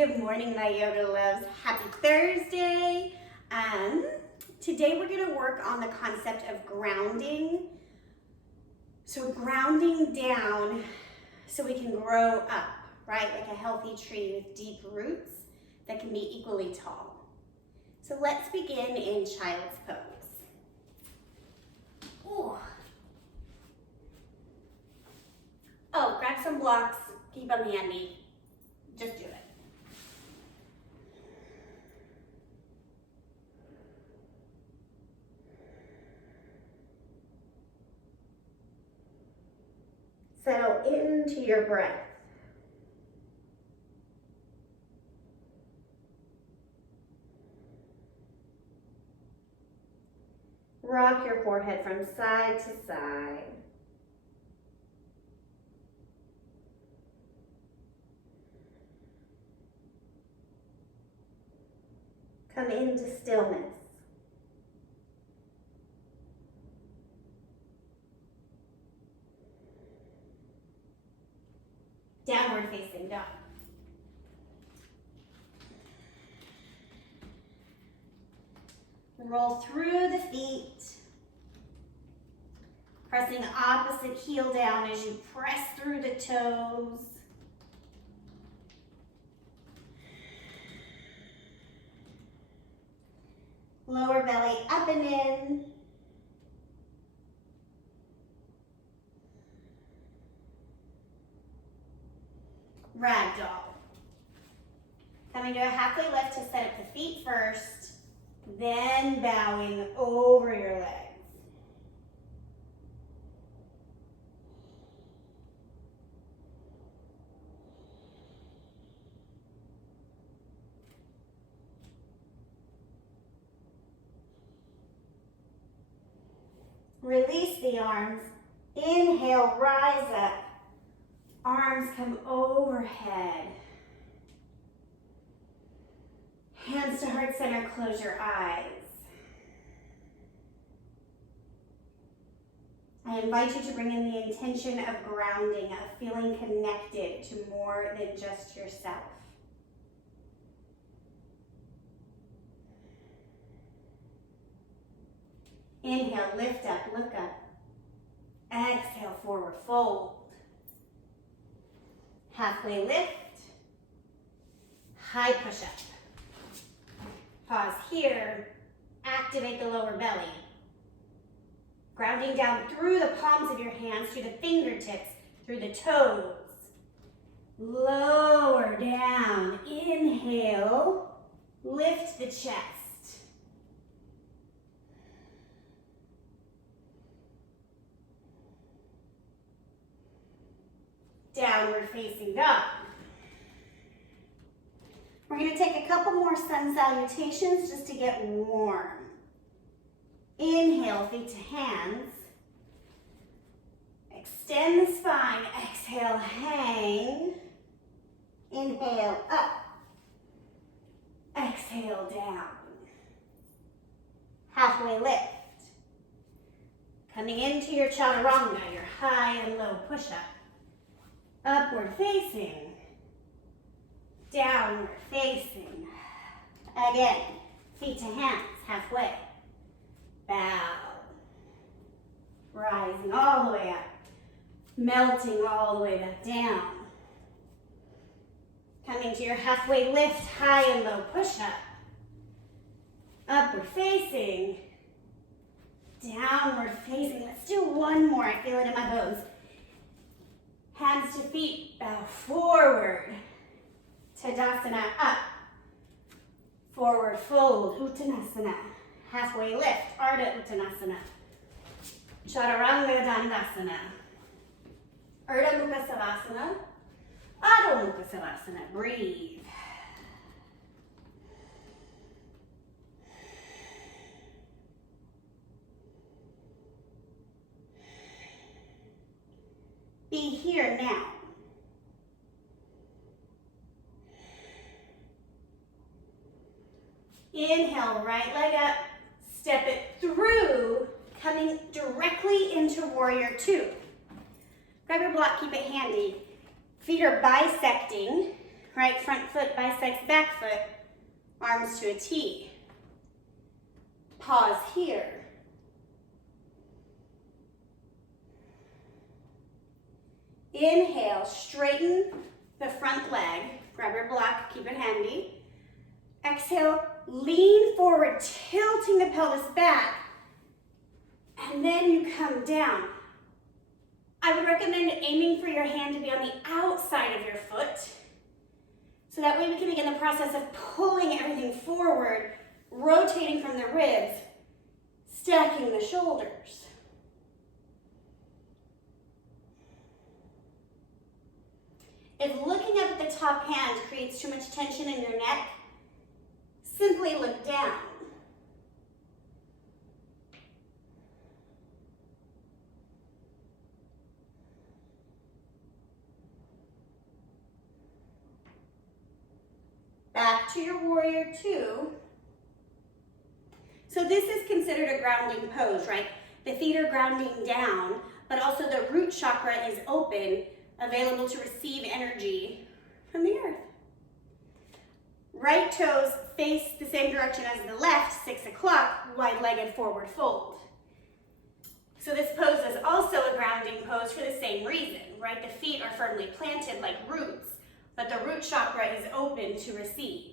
Good morning, my yoga loves. Happy Thursday. Today we're going to work on the concept of grounding. So grounding down so we can grow up, right? Like a healthy tree with deep roots that can be equally tall. So let's begin in child's pose. Ooh. Oh, grab some blocks, keep them handy. Just do it. Settle into your breath. Rock your forehead from side to side. Come into stillness. Downward facing dog. Roll through the feet. Pressing the opposite heel down as you press through the toes. Lower belly up and in. Ragdoll. Coming to a halfway lift to set up the feet first, then bowing over your legs. Release the arms. Inhale, rise up. Arms come overhead. Hands to heart center, close your eyes. I invite you to bring in the intention of grounding, of feeling connected to more than just yourself. Inhale, lift up, look up. Exhale, forward fold. Halfway lift. High push up. Pause here. Activate the lower belly. Grounding down through the palms of your hands, through the fingertips, through the toes. Lower down. Inhale. Lift the chest. Downward facing dog. We're going to take a couple more sun salutations just to get warm. Inhale, feet to hands. Extend the spine. Exhale, hang. Inhale, up. Exhale, down. Halfway lift. Coming into your chaturanga, your high and low push-up. Upward facing, downward facing. Again, feet to hands, halfway. Bow. Rising all the way up. Melting all the way back down. Coming to your halfway lift, high and low push-up. Upward facing, downward facing. Let's do one more. I feel it in my bones. Hands to feet, bow forward. Tadasana, up. Forward fold, Uttanasana. Halfway lift, Ardha Uttanasana. Chaturanga Dandasana. Ardha Mukha Savasana. Adho Mukha Savasana. Breathe. Be here now. Inhale, right leg up, step it through, coming directly into warrior two. Grab your block, keep it handy. Feet are bisecting, Right front foot bisects back foot, arms to a T. Pause here. Inhale, straighten the front leg. Grab your block, keep it handy. Exhale, lean forward, tilting the pelvis back. And then you come down. I would recommend aiming for your hand to be on the outside of your foot. So that way we can begin the process of pulling everything forward, rotating from the ribs, stacking the shoulders. If looking up at the top hand creates too much tension in your neck, simply look down. Back to your warrior two. So this is considered a grounding pose, right? The feet are grounding down, but also the root chakra is open, available to receive energy from the earth. Right toes face the same direction as the left, 6 o'clock, wide-legged forward fold. So this pose is also a grounding pose for the same reason, right? The feet are firmly planted like roots, but the root chakra is open to receive.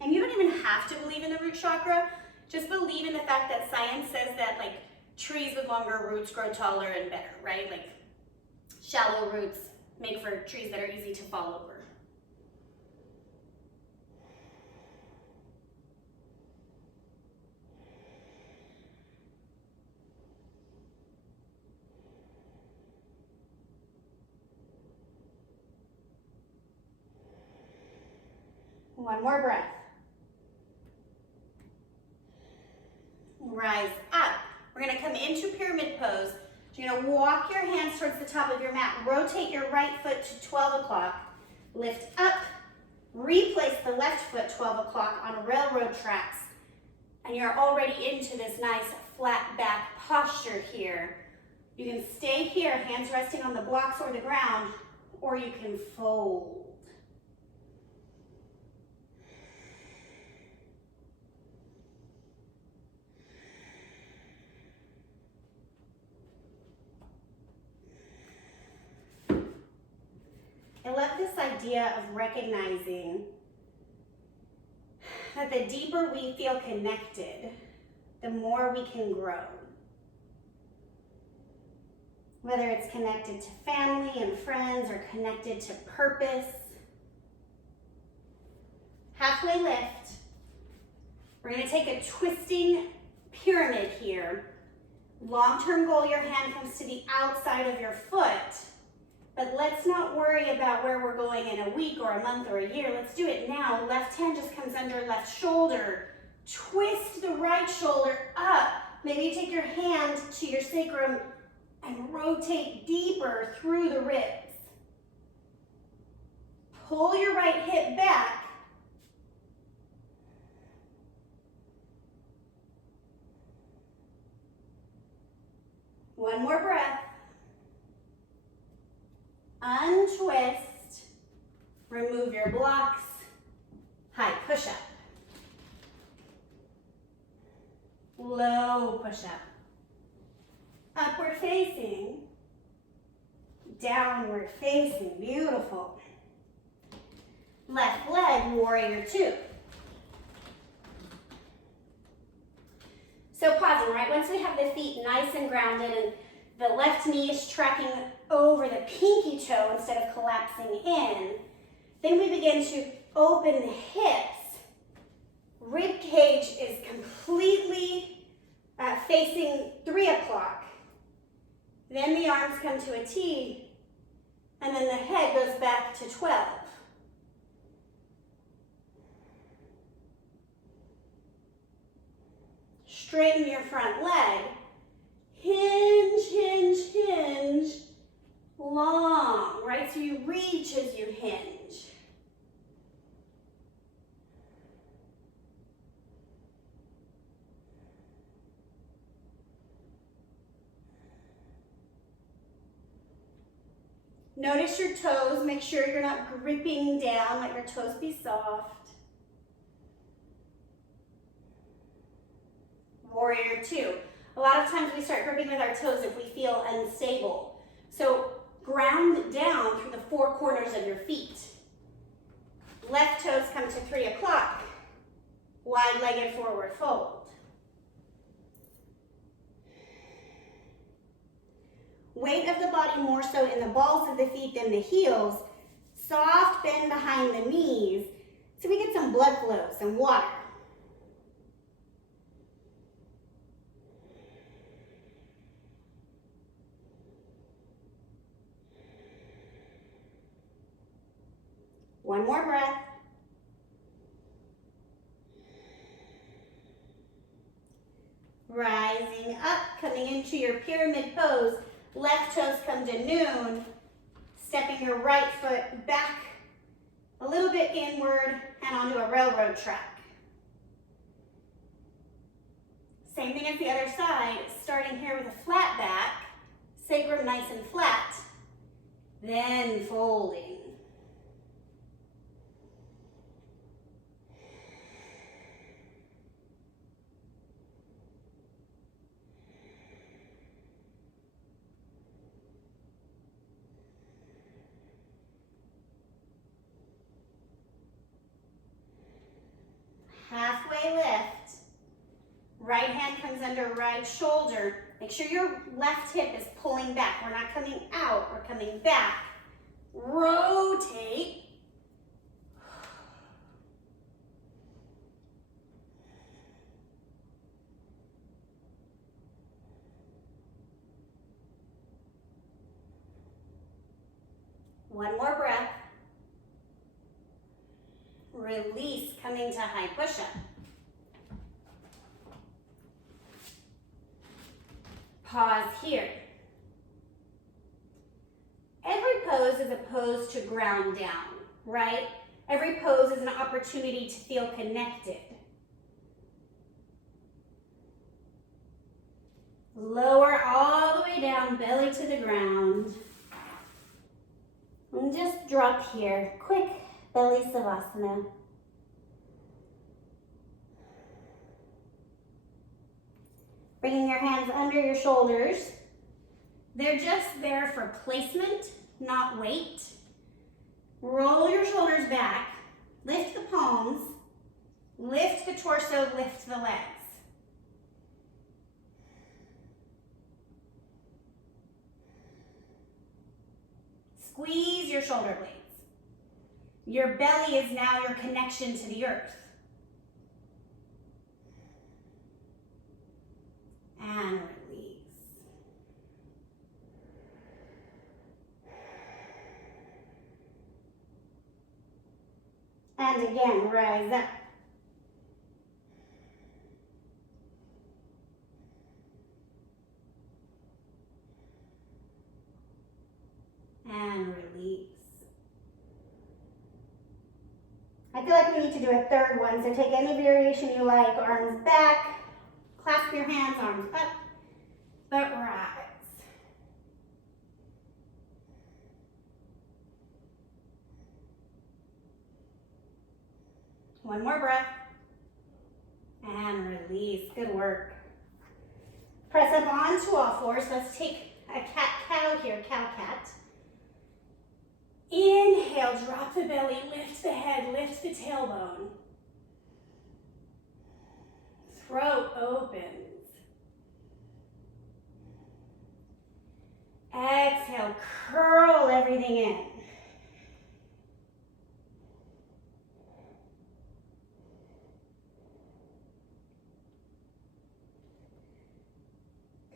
And you don't even have to believe in the root chakra, just believe in the fact that science says that like trees with longer roots grow taller and better, right? Like shallow roots make for trees that are easy to fall over. One more breath. Rise up. We're going to come into pyramid pose. So you're going to walk your hands towards the top of your mat. Rotate your right foot to 12 o'clock. Lift up. Replace the left foot 12 o'clock on railroad tracks. And you're already into this nice flat back posture here. You can stay here, hands resting on the blocks or the ground, or you can fold. I love this idea of recognizing that the deeper we feel connected, the more we can grow. Whether it's connected to family and friends or connected to purpose. Halfway lift. We're going to take a twisting pyramid here. Long-term goal, your hand comes to the outside of your foot. But let's not worry about where we're going in a week or a month or a year. Let's do it now. Left hand just comes under left shoulder. Twist the right shoulder up. Maybe you take your hand to your sacrum and rotate deeper through the ribs. Pull your right hip back. One more breath. Untwist, remove your blocks, high push-up. Low push-up. Upward facing, downward facing, beautiful. Left leg, warrior two. So pausing, right? Once we have the feet nice and grounded and the left knee is tracking over the pinky toe instead of collapsing in. Then we begin to open the hips. Rib cage is completely facing 3 o'clock. Then the arms come to a T, and then the head goes back to 12. Straighten your front leg. Hinge, hinge, hinge, long, right? So you reach as you hinge. Notice your toes. Make sure you're not gripping down. Let your toes be soft. Warrior two. A lot of times we start gripping with our toes if we feel unstable. So ground down through the four corners of your feet. Left toes come to 3 o'clock. Wide-legged forward fold. Weight of the body more so in the balls of the feet than the heels. Soft bend behind the knees so we get some blood flow, some water. One more breath. Rising up, coming into your pyramid pose. Left toes come to noon. Stepping your right foot back a little bit inward and onto a railroad track. Same thing as the other side, starting here with a flat back, sacrum nice and flat, then folding. Halfway lift. Right hand comes under right shoulder. Make sure your left hip is pulling back. We're not coming out, we're coming back. Rotate. One more breath. Release, coming to high push-up. Pause here. Every pose is a pose to ground down, right? Every pose is an opportunity to feel connected. Lower all the way down, belly to the ground. And just drop here, quick belly savasana. Bringing your hands under your shoulders. They're just there for placement, not weight. Roll your shoulders back, lift the palms, lift the torso, lift the legs. Squeeze your shoulder blades. Your belly is now your connection to the earth. And release. And again, rise up. And release. I feel like we need to do a third one, so take any variation you like. Arms back, clasp your hands, arms up, but rise. One more breath. And release. Good work. Press up onto all fours. Let's take a cat-cow here, cow-cat. Inhale, drop the belly, lift the head, lift the tailbone. Throat opens. Exhale, curl everything in.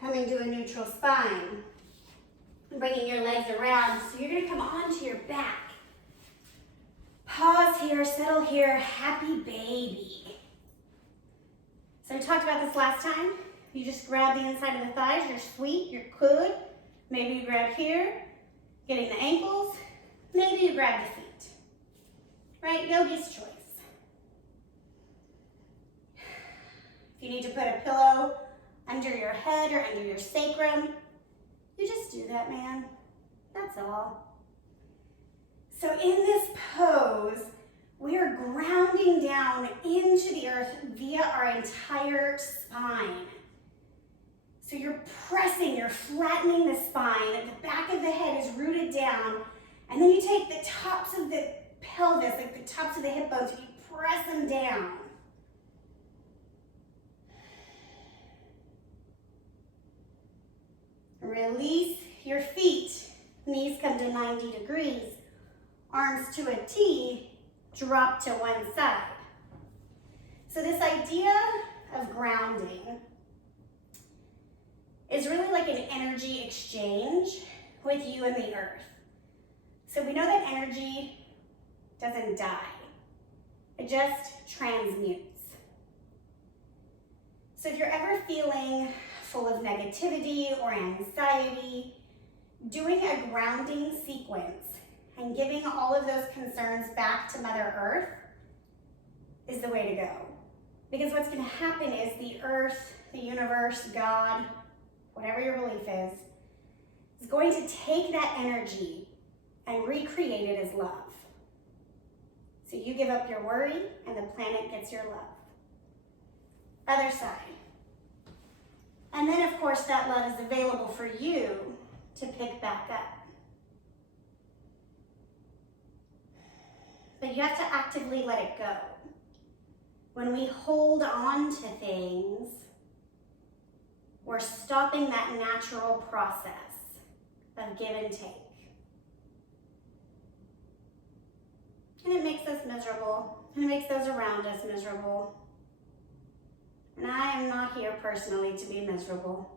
Coming to a neutral spine. Bringing your legs around, so you're gonna come onto your back. Pause here, settle here, happy baby. So we talked about this last time. You just grab the inside of the thighs, you're sweet, you're good. Maybe you grab here, getting the ankles. Maybe you grab the feet. Right, yogi's choice. If you need to put a pillow under your head or under your sacrum, you just do that, man. That's all. So in this pose, we are grounding down into the earth via our entire spine. So you're pressing, you're flattening the spine, the back of the head is rooted down, and then you take the tops of the pelvis, like the tops of the hip bones, and you press them down. Release your feet. Knees come to 90 degrees. Arms to a T, drop to one side. So this idea of grounding is really like an energy exchange with you and the earth. So we know that energy doesn't die. It just transmutes. So if you're ever feeling full of negativity or anxiety, doing a grounding sequence and giving all of those concerns back to Mother Earth is the way to go. Because what's going to happen is the earth, the universe, God, whatever your belief is going to take that energy and recreate it as love. So you give up your worry and the planet gets your love. Other side. And then of course that love is available for you to pick back up. But you have to actively let it go. When we hold on to things, we're stopping that natural process of give and take. And it makes us miserable, and it makes those around us miserable. And I am not here personally to be miserable.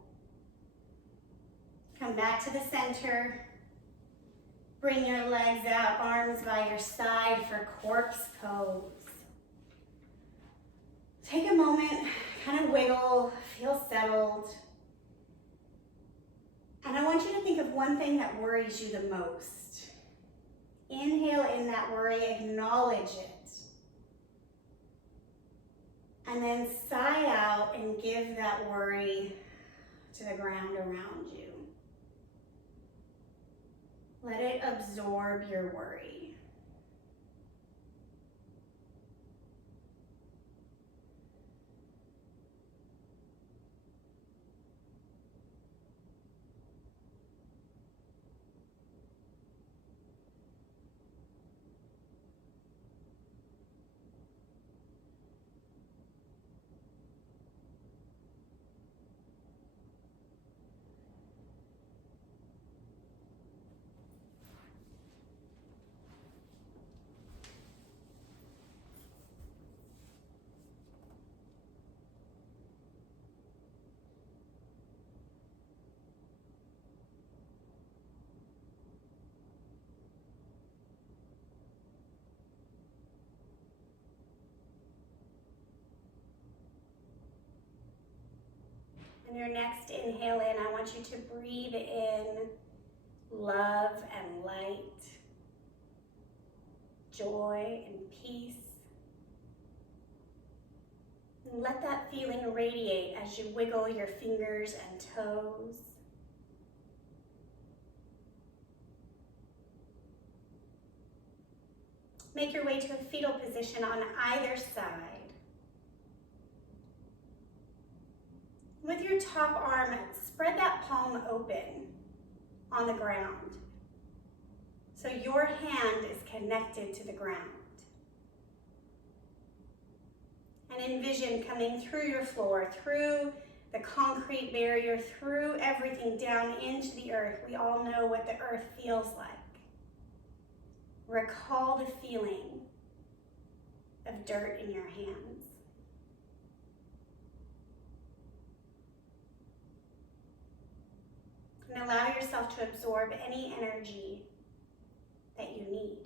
Come back to the center. Bring your legs out, arms by your side for corpse pose. Take a moment, kind of wiggle, feel settled. And I want you to think of one thing that worries you the most. Inhale in that worry, acknowledge it. And then sigh out and give that worry to the ground around you. Let it absorb your worry. And your next inhale in, I want you to breathe in love and light, joy and peace. And let that feeling radiate as you wiggle your fingers and toes. Make your way to a fetal position on either side. With your top arm, spread that palm open on the ground. So your hand is connected to the ground. And envision coming through your floor, through the concrete barrier, through everything down into the earth. We all know what the earth feels like. Recall the feeling of dirt in your hands. And allow yourself to absorb any energy that you need.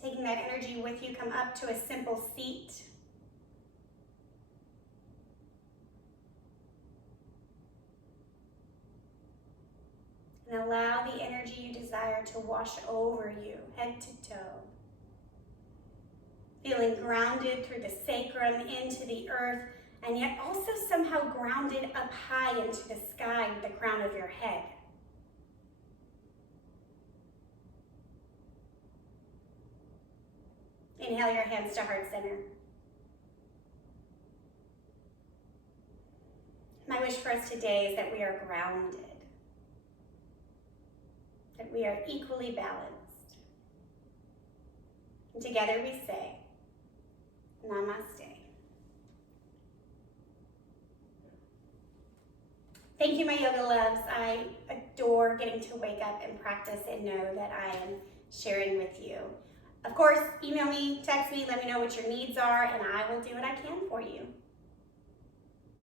Taking that energy with you, come up to a simple seat. And allow the energy you desire to wash over you, head to toe. Feeling grounded through the sacrum into the earth and yet also somehow grounded up high into the sky with the crown of your head. Inhale your hands to heart center. My wish for us today is that we are grounded, that we are equally balanced. And together we say, Namaste. Thank you, my yoga loves. I adore getting to wake up and practice and know that I am sharing with you. Of course, email me, text me, let me know what your needs are, and I will do what I can for you.